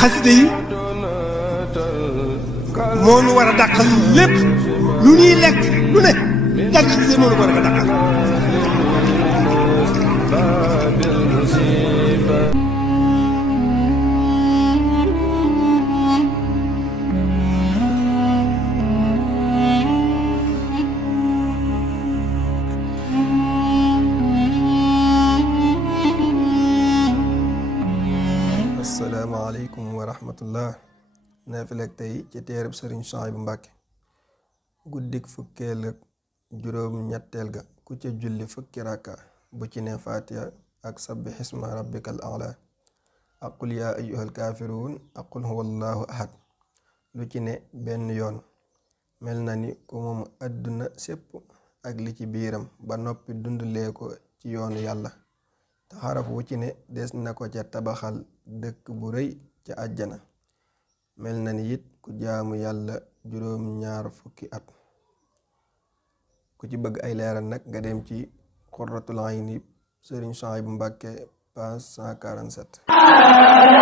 xasida yi moo nu war a dàqal lépp lu ñuy lekk lu ne jàng xasida yi moo nu ko war a dàqal. asalaamaaleykum wa rahmatullah. naafila tey ci téereb sëriñ Suhaybu Mbàkke guddik fukkeel ak juróom ñetteel ga ku ca julli fukki rakka bu ci ne faatiha ak sabbih isma rabbikal a'la ak qul yaa ayyuhal kaafiruun ak qul huwallahu ahad lu ci ne benn yoon mel na ni ku moom àdduna sépp ak li ci biiram ba noppi dundulee ko ci yoonu yàlla te xaraf wu ci ne des na ko ca tabaxal dëkk bu rëy ca àjjana mel na ni it ku jaamu yàlla juróom ñaar fukki at. ku ci bëgg ay leeral nag nga dem ci Qurratul Ayni sëriñ Suhaybu Mbàkke page 147.